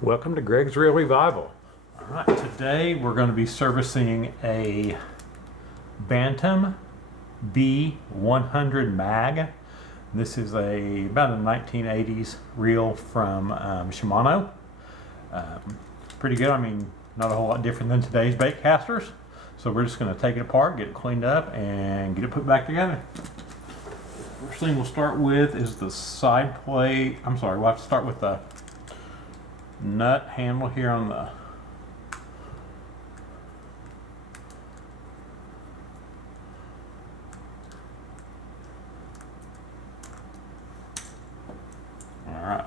Welcome to Greg's Reel Revival. All right, today we're going to be servicing a Bantam B-100 Mag. This is about a 1980s reel from Shimano. Pretty good. I mean, not a whole lot different than today's bait casters. So we're just going to take it apart, get it cleaned up, and get it put back together. First thing we'll start with is the side plate. We'll have to start with the nut handle here on the alright,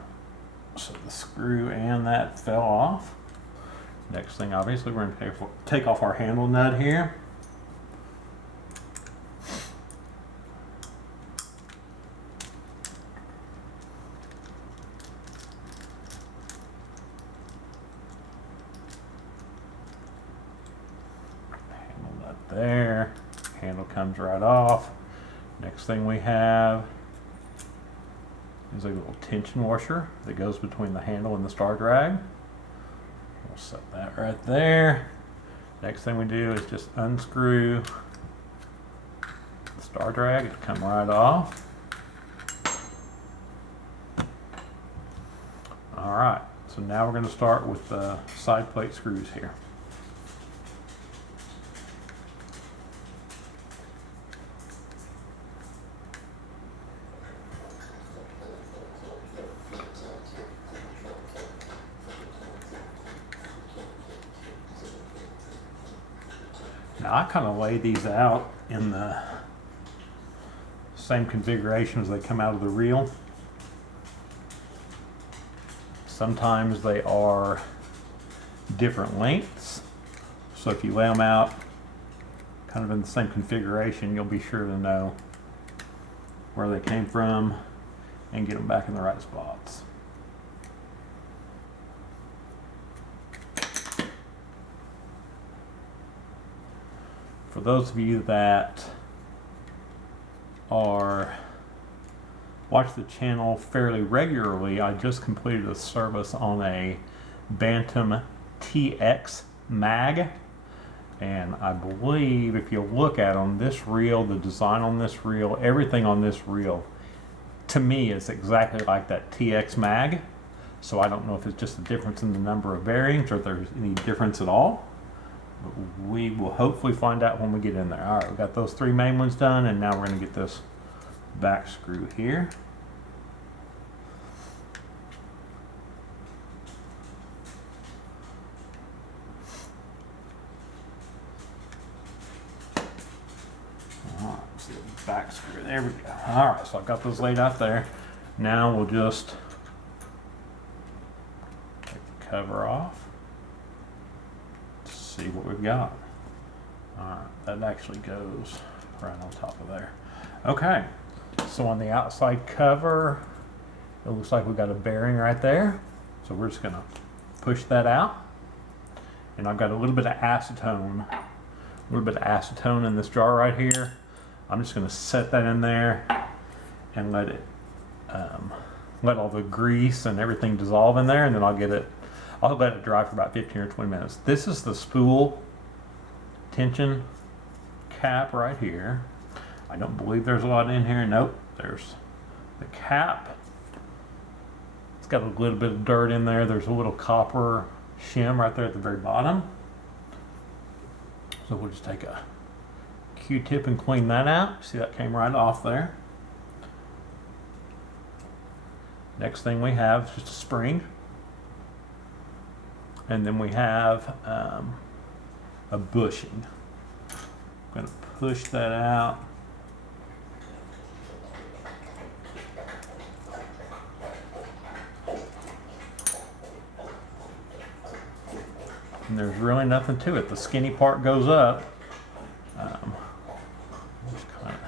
so the screw and that fell off. Next thing, obviously, we're going to take off our handle nut here. There, handle comes right off. Next thing we have is a little tension washer that goes between the handle and the star drag. We'll set that right there. Next thing we do is just unscrew the star drag. It'll come right off. All right, so now we're going to start with the side plate screws here. Now I kind of lay these out in the same configuration as they come out of the reel. Sometimes they are different lengths, so if you lay them out kind of in the same configuration, you'll be sure to know where they came from and get them back in the right spots. For those of you that watch the channel fairly regularly, I just completed a service on a Bantam TX Mag, and I believe if you look at on this reel, the design on this reel, everything on this reel, to me is exactly like that TX Mag. So I don't know if it's just a difference in the number of bearings or if there's any difference at all. But we will hopefully find out when we get in there. All right, we've got those three main ones done, and now we're going to get this back screw here. All right, see the back screw. There we go. All right, so I've got those laid out there. Now we'll just take the cover off. See what we've got. Alright, that actually goes right on top of there. Okay, so on the outside cover, it looks like we've got a bearing right there. So we're just going to push that out. And I've got a little bit of acetone. In this jar right here. I'm just going to set that in there and let all the grease and everything dissolve in there, and then I'll let it dry for about 15 or 20 minutes. This is the spool tension cap right here. I don't believe there's a lot in here. Nope, there's the cap. It's got a little bit of dirt in there. There's a little copper shim right there at the very bottom. So we'll just take a Q-tip and clean that out. See, that came right off there. Next thing we have is just a spring. And then we have a bushing. I'm going to push that out. And there's really nothing to it. The skinny part goes up. Just kind of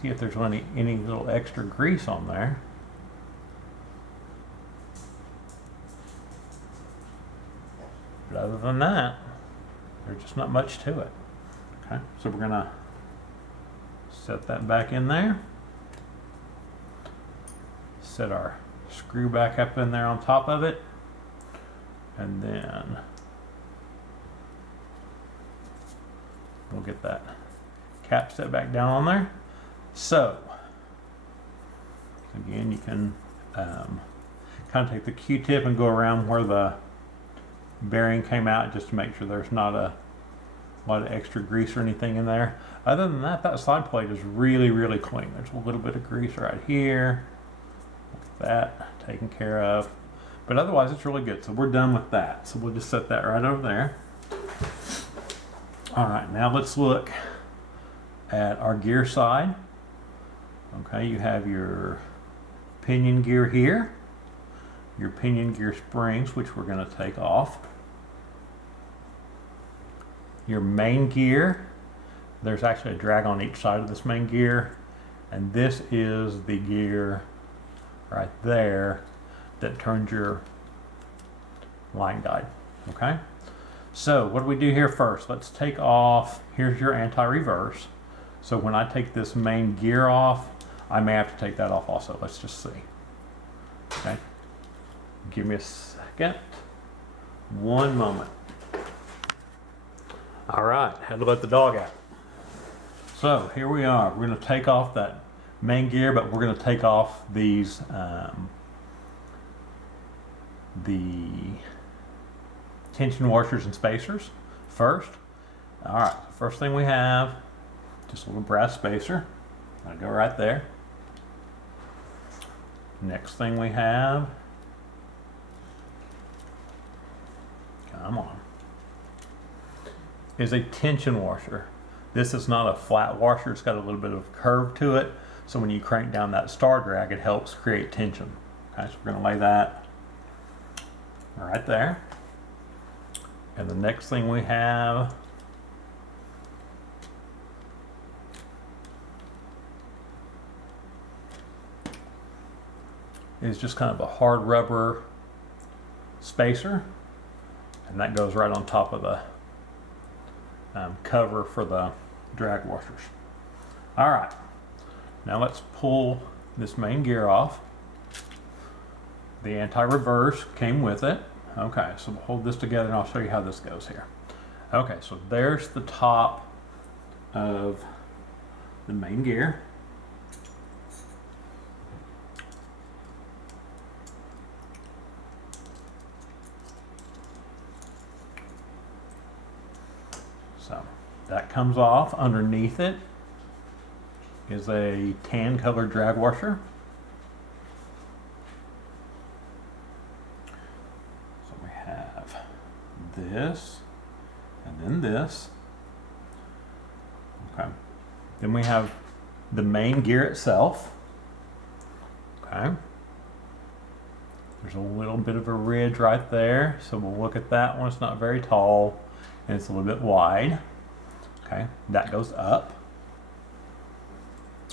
see if there's any little extra grease on there. But other than that, there's just not much to it. Okay, so we're gonna set that back in there. Set our screw back up in there on top of it. And then we'll get that cap set back down on there. So again, you can kind of take the Q-tip and go around where the bearing came out just to make sure there's not a lot of extra grease or anything in there. Other than that, that slide plate is really, really clean. There's a little bit of grease right here. That taken care of. But otherwise, it's really good. So we're done with that. So we'll just set that right over there. All right, now let's look at our gear side. Okay, you have your pinion gear here, your pinion gear springs, which we're going to take off. Your main gear, there's actually a drag on each side of this main gear, and this is the gear right there that turns your line guide. Okay, so what do we do here first? Let's take off, here's your anti-reverse. So when I take this main gear off, I may have to take that off also. Let's just see. Okay, give me a second, one moment. All right, had to let the dog out. So here we are. We're going to take off that main gear, but we're going to take off these the tension washers and spacers first. All right, first thing we have, just a little brass spacer. I'll go right there. Next thing we have, come on, is a tension washer. This is not a flat washer, it's got a little bit of curve to it. So when you crank down that star drag, it helps create tension. Okay, so we're gonna lay that right there. And the next thing we have is just kind of a hard rubber spacer, and that goes right on top of the cover for the drag washers. All right, now let's pull this main gear off. The anti-reverse came with it. Okay, so we'll hold this together and I'll show you how this goes here. Okay, so there's the top of the main gear. So that comes off. Underneath it is a tan colored drag washer. So we have this and then this. Okay. Then we have the main gear itself. Okay. There's a little bit of a ridge right there. So we'll look at that one. It's not very tall and it's a little bit wide. Okay, that goes up.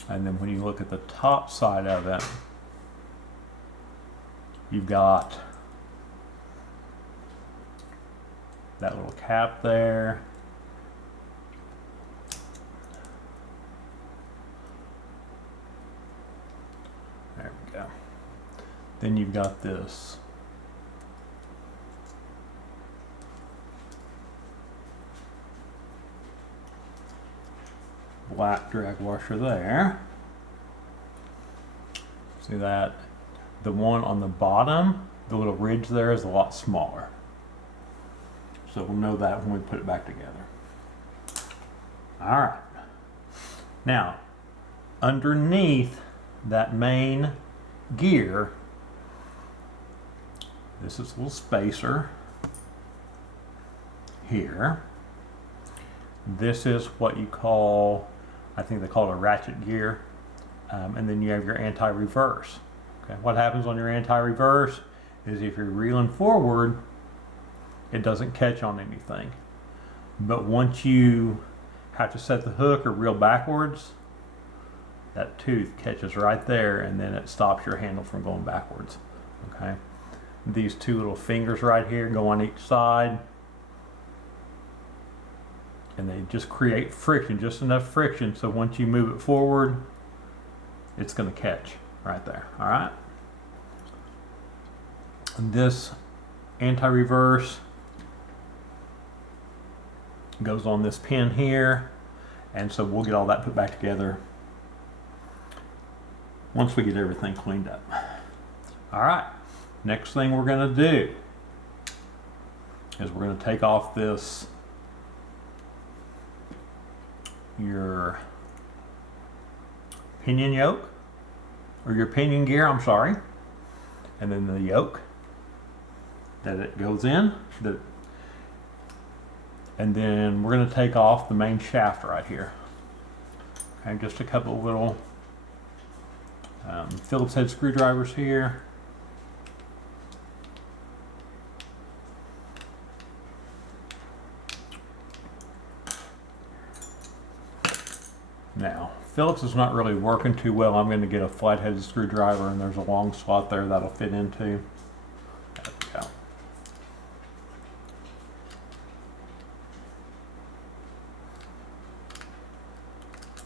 And then when you look at the top side of it, you've got that little cap there. There we go. Then you've got this black drag washer there. See that? The one on the bottom, the little ridge there is a lot smaller. So we'll know that when we put it back together. All right. Now, underneath that main gear, this is a little spacer here. This is what you call, I think they call it a ratchet gear. And then you have your anti-reverse. Okay, what happens on your anti-reverse is if you're reeling forward, it doesn't catch on anything. But once you have to set the hook or reel backwards, that tooth catches right there and then it stops your handle from going backwards. Okay, these two little fingers right here go on each side and they just create friction, just enough friction so once you move it forward, it's going to catch right there. All right. And this anti-reverse goes on this pin here, and so we'll get all that put back together once we get everything cleaned up. All right, next thing we're gonna do is we're gonna take off this, your pinion yoke, or your pinion gear, I'm sorry, and then the yoke that it goes in, and then we're going to take off the main shaft right here. Okay, just a couple of little Phillips head screwdrivers here. Now, Phillips is not really working too well. I'm going to get a flat-headed screwdriver, and there's a long slot there that'll fit into. There we go.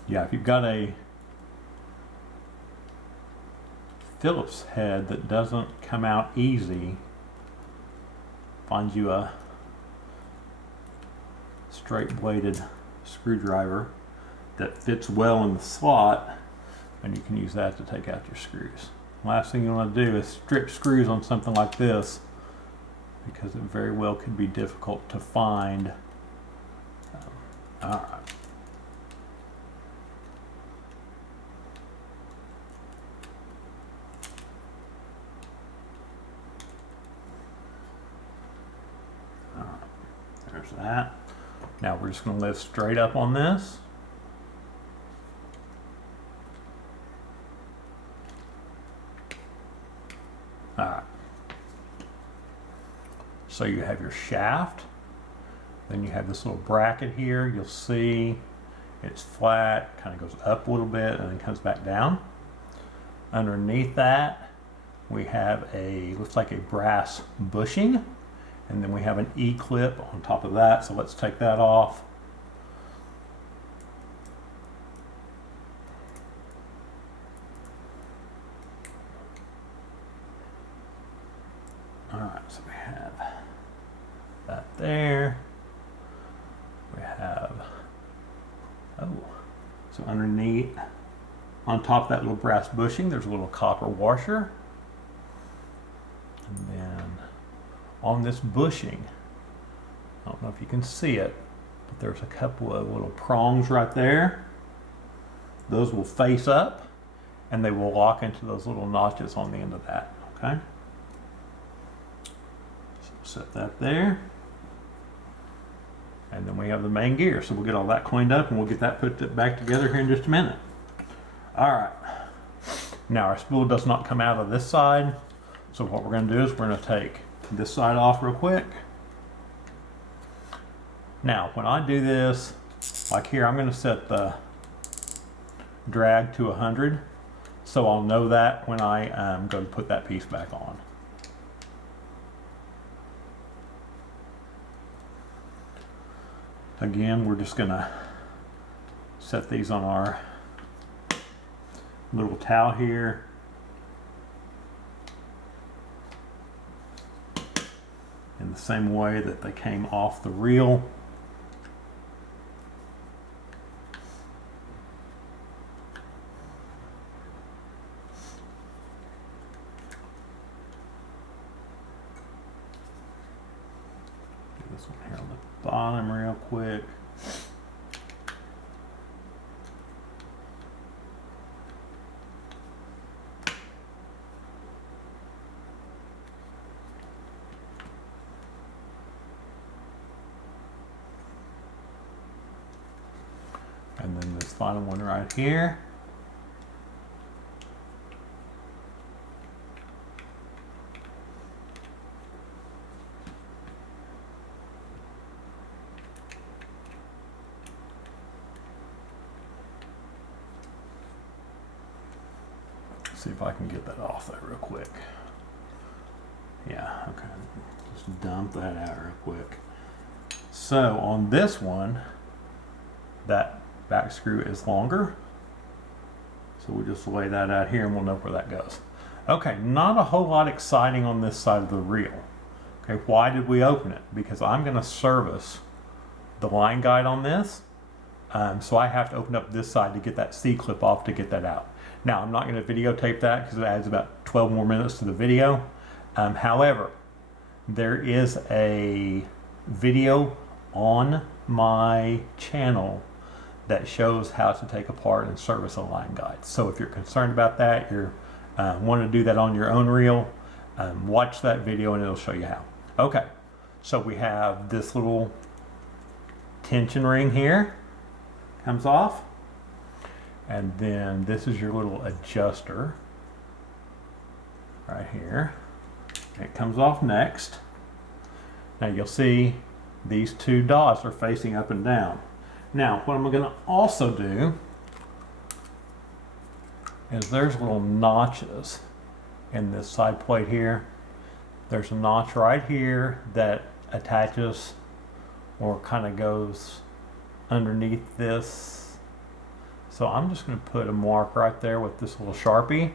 Yeah, if you've got a Phillips head that doesn't come out easy, find you a straight-bladed screwdriver that fits well in the slot, and you can use that to take out your screws. Last thing you want to do is strip screws on something like this, because it very well could be difficult to find. All right. All right, there's that. Now we're just going to lift straight up on this. Alright, so you have your shaft, then you have this little bracket here. You'll see it's flat, kind of goes up a little bit and then comes back down. Underneath that we have looks like a brass bushing, and then we have an E-clip on top of that, so let's take that off. Alright, so we have that there. We have, so underneath, on top of that little brass bushing, there's a little copper washer. And then on this bushing, I don't know if you can see it, but there's a couple of little prongs right there. Those will face up, and they will lock into those little notches on the end of that, okay? Set that there, and then we have the main gear, so we'll get all that cleaned up and we'll get that put back together here in just a minute. All right, now our spool does not come out of this side, so what we're going to do is we're going to take this side off real quick. Now when I do this, like here, I'm going to set the drag to 100, so I'll know that when I go to put that piece back on. Again, we're just gonna set these on our little towel here. In the same way that they came off the reel. Do this one here on the bottom real quick. And then this final one right here. See if I can get that off there real quick. Yeah, okay. Just dump that out real quick. So on this one, that back screw is longer. So we'll just lay that out here and we'll know where that goes. Okay, not a whole lot exciting on this side of the reel. Okay, why did we open it? Because I'm going to service the line guide on this. So I have to open up this side to get that C-clip off to get that out. Now, I'm not going to videotape that because it adds about 12 more minutes to the video. However, there is a video on my channel that shows how to take apart and service a line guide. So if you're concerned about that, you're want to do that on your own reel, watch that video and it'll show you how. Okay, so we have this little tension ring here, comes off, and then this is your little adjuster right here. It comes off next. Now you'll see these two dots are facing up and down. Now what I'm going to also do is there's little notches in this side plate here. There's a notch right here that attaches or kind of goes underneath this. So I'm just going to put a mark right there with this little Sharpie.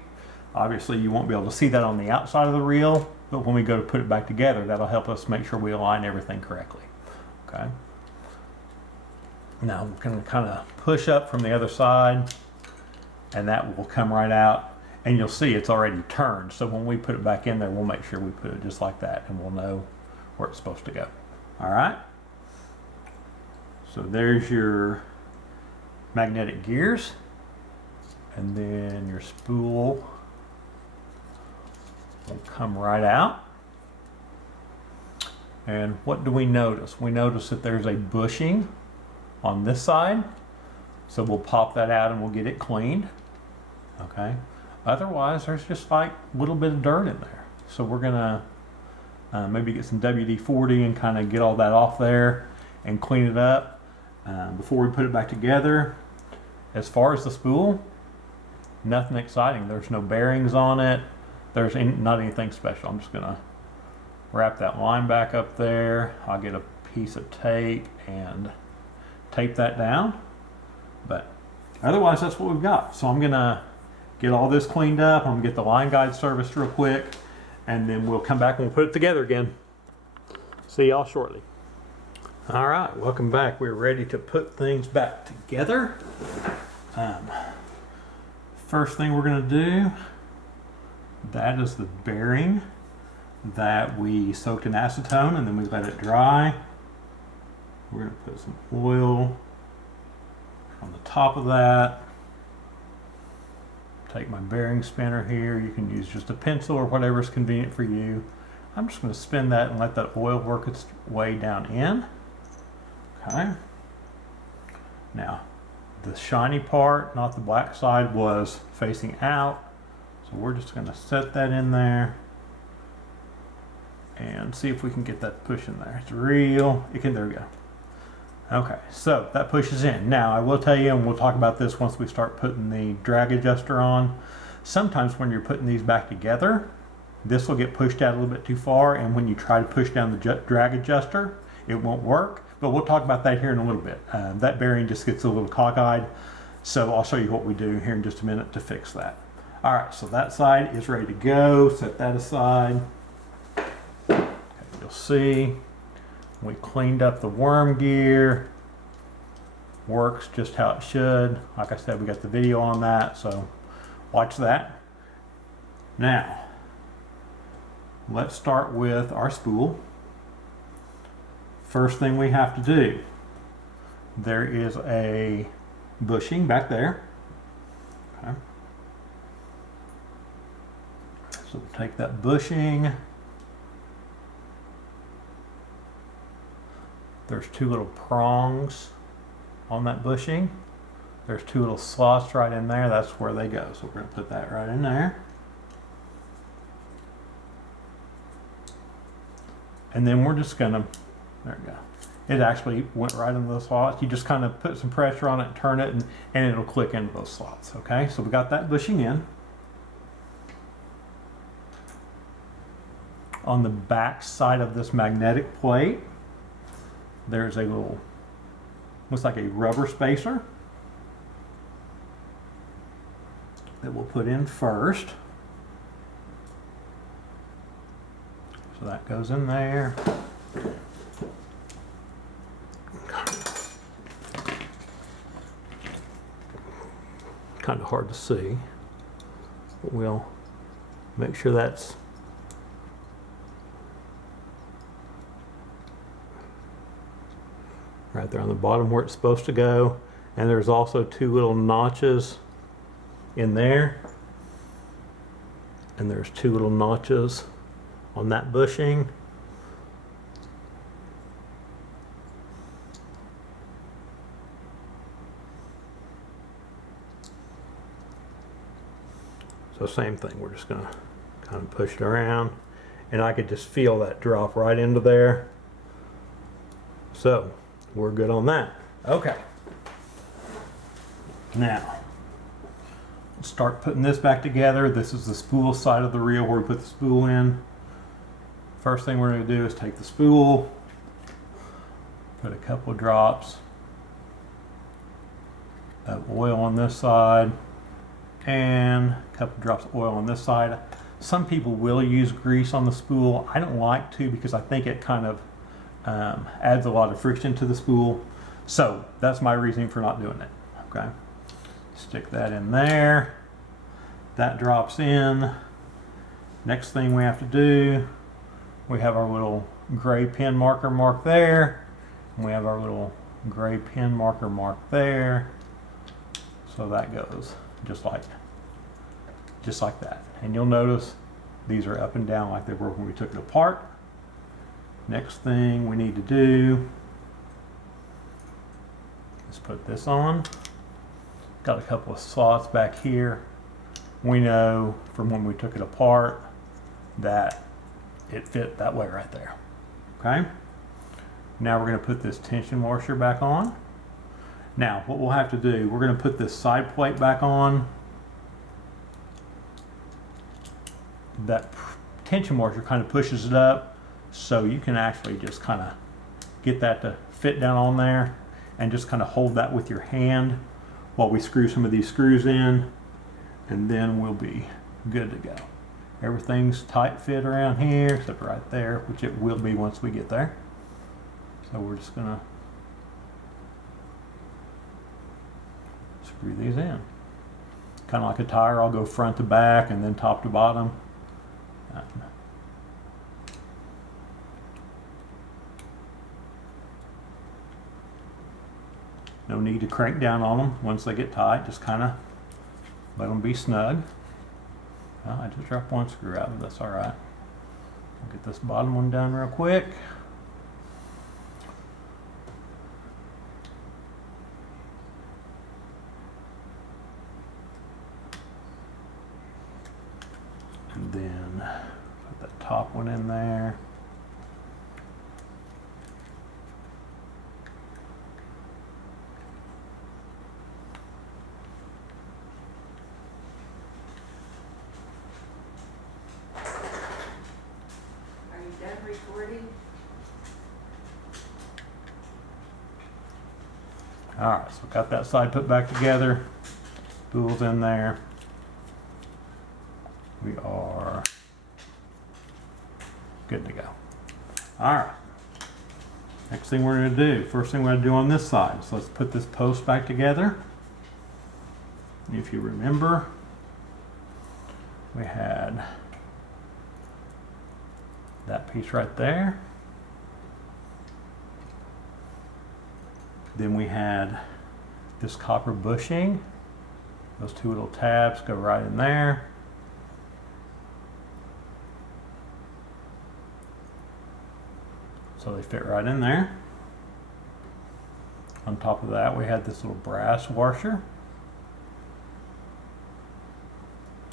Obviously you won't be able to see that on the outside of the reel, but when we go to put it back together, that'll help us make sure we align everything correctly. Okay. Now we're going to kind of push up from the other side and that will come right out, and you'll see it's already turned. So when we put it back in there, we'll make sure we put it just like that and we'll know where it's supposed to go. All right. So there's your magnetic gears, and then your spool will come right out. And what do we notice? We notice that there's a bushing on this side. So we'll pop that out and we'll get it cleaned. Okay. Otherwise, there's just like a little bit of dirt in there. So we're gonna maybe get some WD-40 and kind of get all that off there and clean it up before we put it back together. As far as the spool, nothing exciting. There's no bearings on it. There's not anything special. I'm just gonna wrap that line back up there. I'll get a piece of tape and tape that down. But otherwise, that's what we've got. So I'm gonna get all this cleaned up. I'm gonna get the line guide serviced real quick, and then we'll come back and we'll put it together again. See y'all shortly. All right, welcome back. We're ready to put things back together. First thing we're gonna do, that is the bearing that we soaked in acetone and then we let it dry. We're gonna put some oil on the top of that. Take my bearing spinner here. You can use just a pencil or whatever is convenient for you. I'm just going to spin that and let that oil work its way down in. Okay. Now, the shiny part, not the black side, was facing out. So we're just going to set that in there and see if we can get that push in there. It's real. There we go. Okay, so that pushes in. Now I will tell you, and we'll talk about this once we start putting the drag adjuster on, sometimes when you're putting these back together, this will get pushed out a little bit too far, and when you try to push down the drag adjuster, it won't work. But we'll talk about that here in a little bit. That bearing just gets a little cockeyed, so I'll show you what we do here in just a minute to fix that. All right, so that side is ready to go. Set that aside. Okay, you'll see we cleaned up the worm gear. Works just how it should. Like I said, we got the video on that, so watch that. Now, let's start with our spool. First thing we have to do, there is a bushing back there. Okay. So we'll take that bushing. There's two little prongs on that bushing. There's two little slots right in there. That's where they go. So we're going to put that right in there. And then we're just going to, there we go. It actually went right into the slots. You just kind of put some pressure on it, turn it, and it'll click into those slots. Okay, so we got that bushing in. On the back side of this magnetic plate, there's a little, looks like a rubber spacer that we'll put in first. So So that goes in there. Kind of hard to see, but we'll make sure that's right there on the bottom where it's supposed to go. And there's also two little notches in there, and there's two little notches on that bushing. So same thing, we're just gonna kind of push it around, and I could just feel that drop right into there. So we're good on that. Okay. Now, let's start putting this back together. This is the spool side of the reel where we put the spool in. First thing we're gonna do is take the spool, put a couple of drops of oil on this side, and a couple drops of oil on this side. Some people will use grease on the spool. I don't like to because I think it kind of adds a lot of friction to the spool. So that's my reasoning for not doing it. Okay, stick that in there. That drops in. Next thing we have to do, we have our little gray pin marker mark there. And we have our little gray pin marker mark there. So that goes just like that. And you'll notice these are up and down like they were when we took it apart. Next thing we need to do is put this on. Got a couple of slots back here. We know from when we took it apart that it fit that way right there. Okay? Now we're going to put this tension washer back on. Now, what we'll have to do, we're going to put this side plate back on. That tension washer kind of pushes it up, so you can actually just kind of get that to fit down on there and just kind of hold that with your hand while we screw some of these screws in, and then we'll be good to go. Everything's tight fit around here, except right there, which it will be once we get there. So we're just going to screw these in. Kind of like a tire, I'll go front to back and then top to bottom. No need to crank down on them once they get tight, just kind of let them be snug. Well, I just dropped one screw out, but that's all right. I'll get this bottom one done real quick. And then put that top one in there. Are you done recording? All right, so got that side put back together. Spool's in there. We are good to go. All right. Next thing we're going to do, first thing we're going to do on this side. So let's put this post back together. If you remember, we had that piece right there. Then we had this copper bushing. Those two little tabs go right in there. So they fit right in there. On top of that, we had this little brass washer.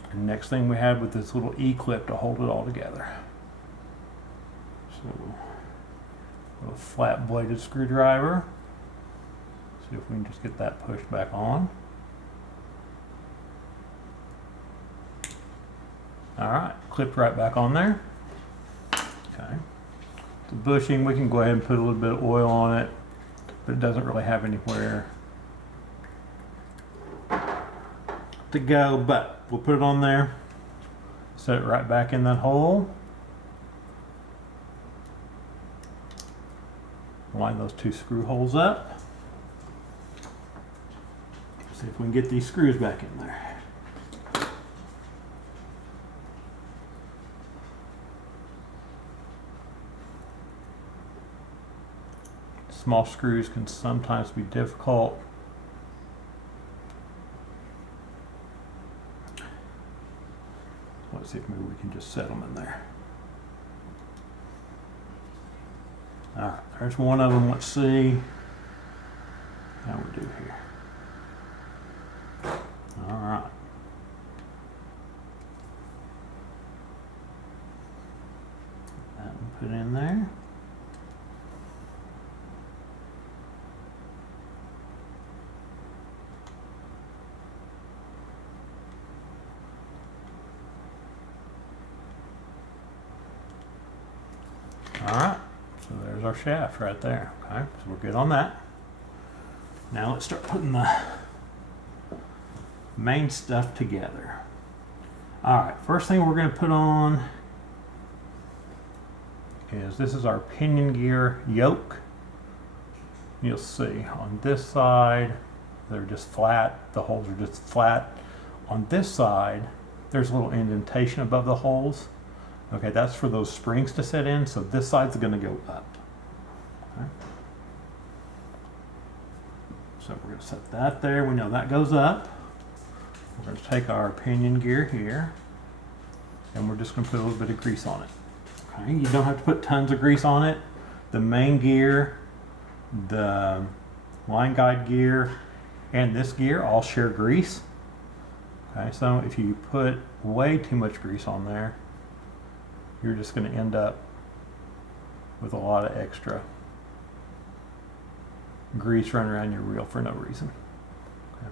And next thing we had with this little E-clip to hold it all together. So, a little flat bladed screwdriver. See if we can just get that pushed back on. All right, clipped right back on there. Okay. The bushing, we can go ahead and put a little bit of oil on it, but it doesn't really have anywhere to go, but we'll put it on there, set it right back in that hole. line those two screw holes up. See if we can get these screws back in there. Small screws can sometimes be difficult. Let's see if maybe we can just set them in there. All right, there's one of them. Let's see how we do here. All right. That one put in there. All right, so there's our shaft right there. Okay, so we're good on that. Now let's start putting the main stuff together. All right, first thing we're going to put on is this is our pinion gear yoke. You'll see on this side they're just flat, the holes are just flat. On this side there's a little indentation above the holes. Okay, that's for those springs to set in, so this side's going to go up. Okay. So we're going to set that there. We know that goes up. We're going to take our pinion gear here, and we're just going to put a little bit of grease on it. Okay, you don't have to put tons of grease on it. The main gear, the line guide gear, and this gear all share grease. Okay, so if you put way too much grease on there, you're just going to end up with a lot of extra grease running around your reel for no reason. Okay.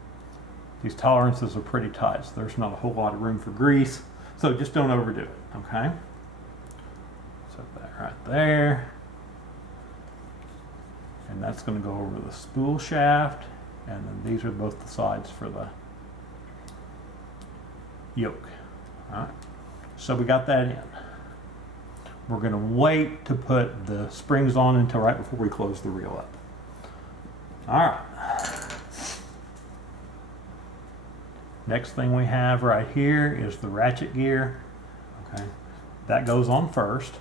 These tolerances are pretty tight, so there's not a whole lot of room for grease, so just don't overdo it, okay? Set that right there. And that's going to go over the spool shaft, and then these are both the sides for the yoke. All right, so we got that in. We're going to wait to put the springs on until right before we close the reel up. All right. Next thing we have right here is the ratchet gear. Okay, that goes on first.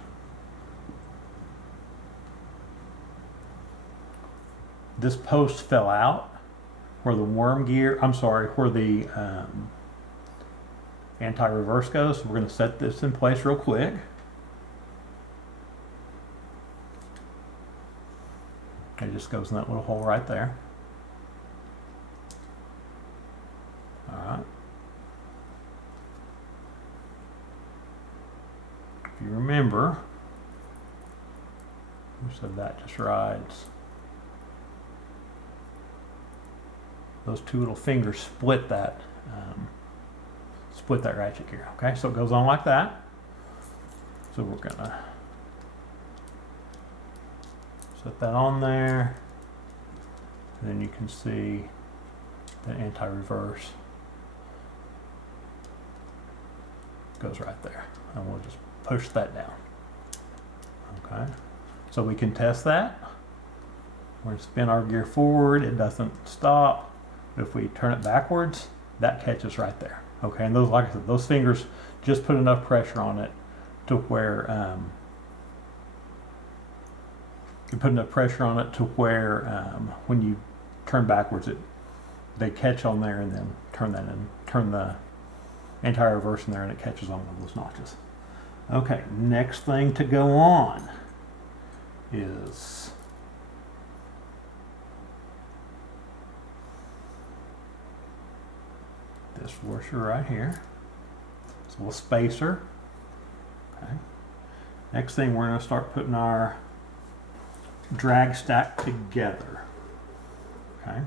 This post fell out where the worm gear, where the anti-reverse goes. So we're going to set this in place real quick. It just goes in that little hole right there. All right. If you remember, we said that just rides. Those two little fingers split that ratchet gear. Okay, so it goes on like that. So we're gonna set that on there, and then you can see the anti-reverse goes right there, and we'll just push that down. Okay, so we can test that. We're going to spin our gear forward, it doesn't stop. If we turn it backwards, that catches right there. Okay, and those, like I said, those fingers just put enough pressure on it to where you put enough pressure on it to where when you turn backwards, they catch on there, and then turn the anti-reverse in there, and it catches on one of those notches. Okay, next thing to go on is this washer right here. It's a little spacer. Okay. Next thing, we're going to start putting our drag stack together. Okay.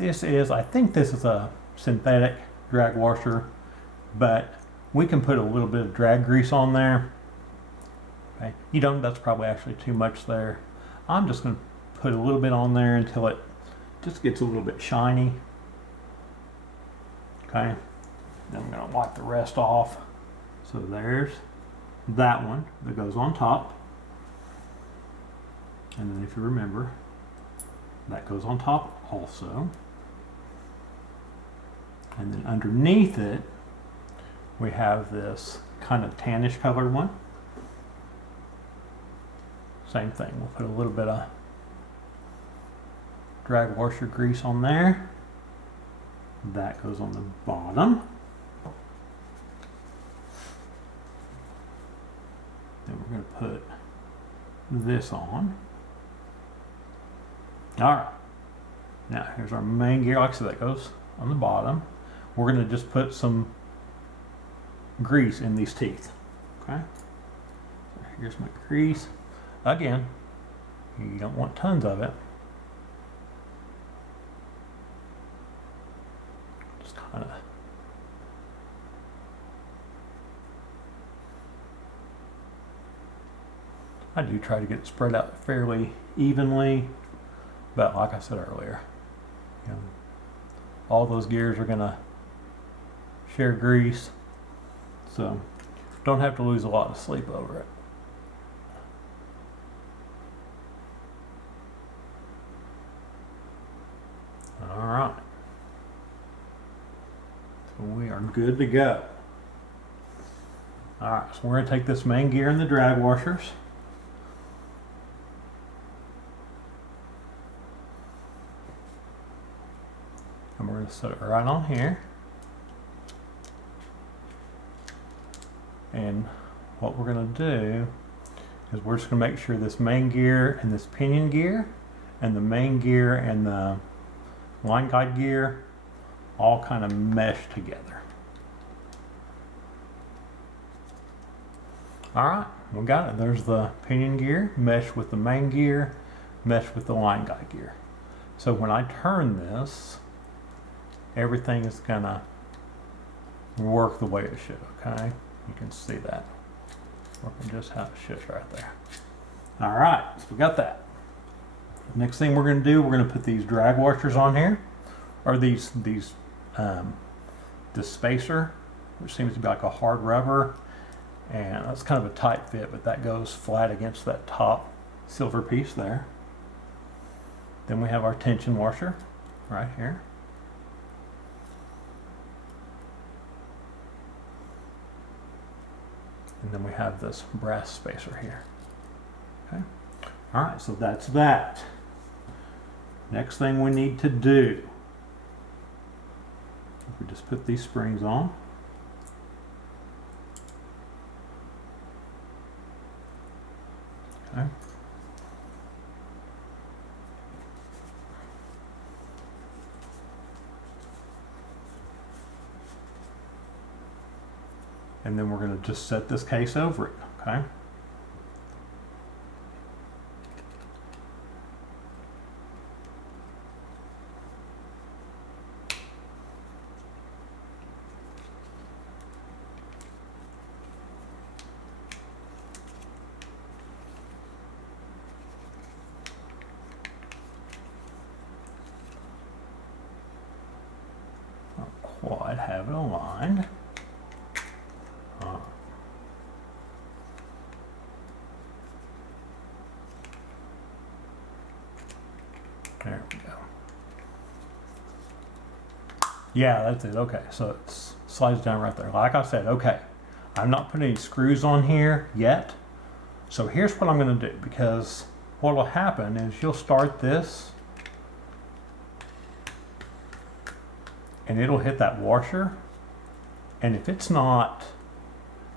I think this is a synthetic drag washer, but we can put a little bit of drag grease on there. Okay. You don't, that's probably actually too much there. I'm just going to put a little bit on there until it just gets a little bit shiny. Okay, then I'm going to wipe the rest off. So there's that one that goes on top. And then if you remember, that goes on top also. And then underneath it, we have this kind of tannish colored one. Same thing, we'll put a little bit of drag washer grease on there. That goes on the bottom. Then we're going to put this on. All right. Now here's our main gear. Like I said, that goes on the bottom. We're going to just put some grease in these teeth. Okay. So here's my grease. Again, you don't want tons of it. Just kind of. I do try to get it spread out fairly evenly, but like I said earlier, you know, all those gears are gonna share grease, so don't have to lose a lot of sleep over it. All right, so we are good to go. All right, so we're gonna take this main gear and the drag washers. And we're going to set it right on here. And what we're going to do is we're just going to make sure this main gear and this pinion gear and the main gear and the line guide gear all kind of mesh together. All right, we got it. There's the pinion gear, mesh with the main gear, mesh with the line guide gear. So when I turn this, everything is gonna work the way it should, okay? You can see that. Working just how it should right there. All right, so we got that. Next thing we're gonna do, we're gonna put these drag washers on here, or this spacer, which seems to be like a hard rubber, and that's kind of a tight fit, but that goes flat against that top silver piece there. Then we have our tension washer right here. And then we have this brass spacer here. Okay. All right, so that's that. Next thing we need to do, we just put these springs on. Okay. And then we're going to just set this case over it, okay? Not quite have it aligned. There we go. Yeah, that's it. Okay, so it slides down right there. Like I said, okay, I'm not putting any screws on here yet. So here's what I'm going to do, because what will happen is you'll start this and it'll hit that washer, and if it's not,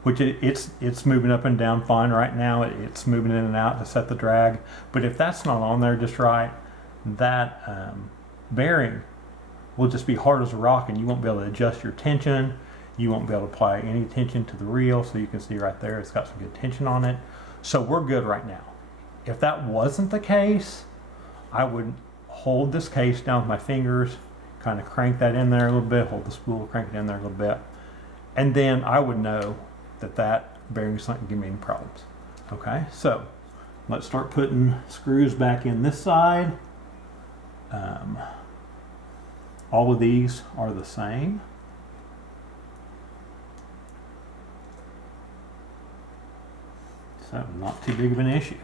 which it's moving up and down fine right now, it's moving in and out to set the drag, but if that's not on there just right, that bearing will just be hard as a rock, and you won't be able to adjust your tension. You won't be able to apply any tension to the reel. So you can see right there, it's got some good tension on it. So we're good right now. If that wasn't the case, I would hold this case down with my fingers, kind of crank that in there a little bit, hold the spool, crank it in there a little bit, and then I would know that that bearing's not gonna give me any problems. Okay, so let's start putting screws back in this side. All of these are the same. So not too big of an issue.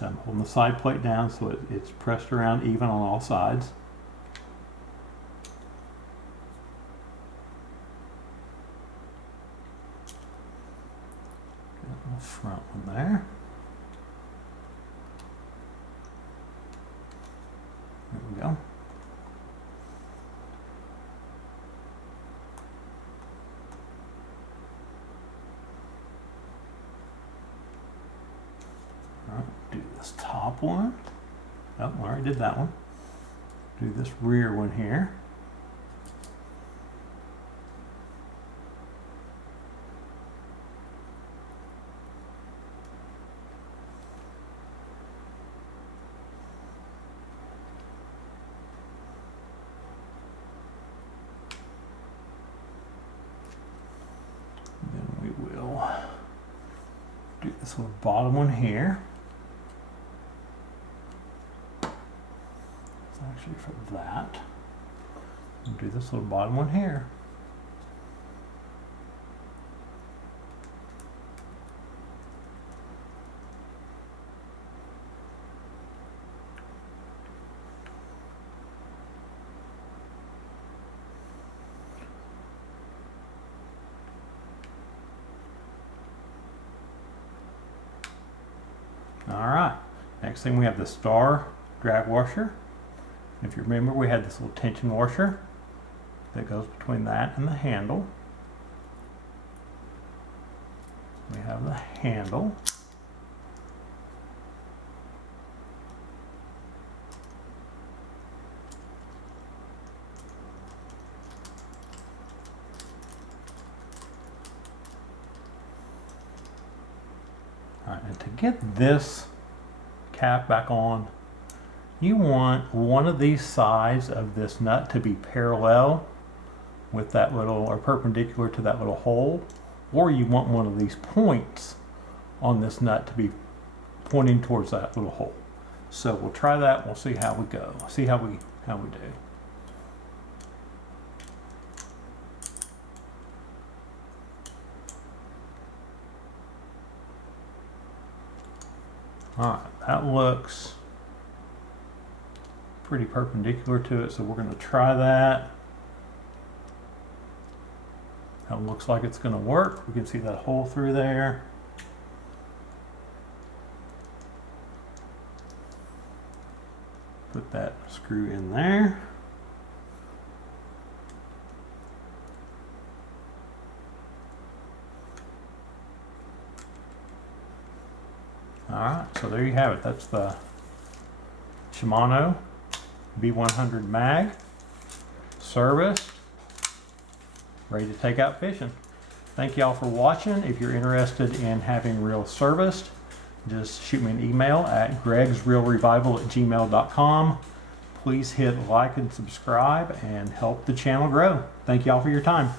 So I'm holding the side plate down so it's pressed around even on all sides. Got the front one there. There we go. Alright, do this top one. Oh, I already did that one. Do this rear one here. Then we will do this little bottom one here. It's actually for that. And do this little bottom one here. Alright, next thing we have the star drag washer. If you remember, we had this little tension washer that goes between that and the handle. We have the handle. Alright, and to get this cap back on, you want one of these sides of this nut to be parallel with that little, or perpendicular to that little hole, or you want one of these points on this nut to be pointing towards that little hole. So we'll try that, we'll see how we go, see how we do. Alright, that looks pretty perpendicular to it, so we're going to try that. That looks like it's going to work. We can see that hole through there. Put that screw in there. Alright, so there you have it. That's the Shimano B-100 Mag, serviced, ready to take out fishing. Thank y'all for watching. If you're interested in having reels serviced, just shoot me an email at gregsreelrevival@gmail.com. Please hit like and subscribe and help the channel grow. Thank y'all for your time.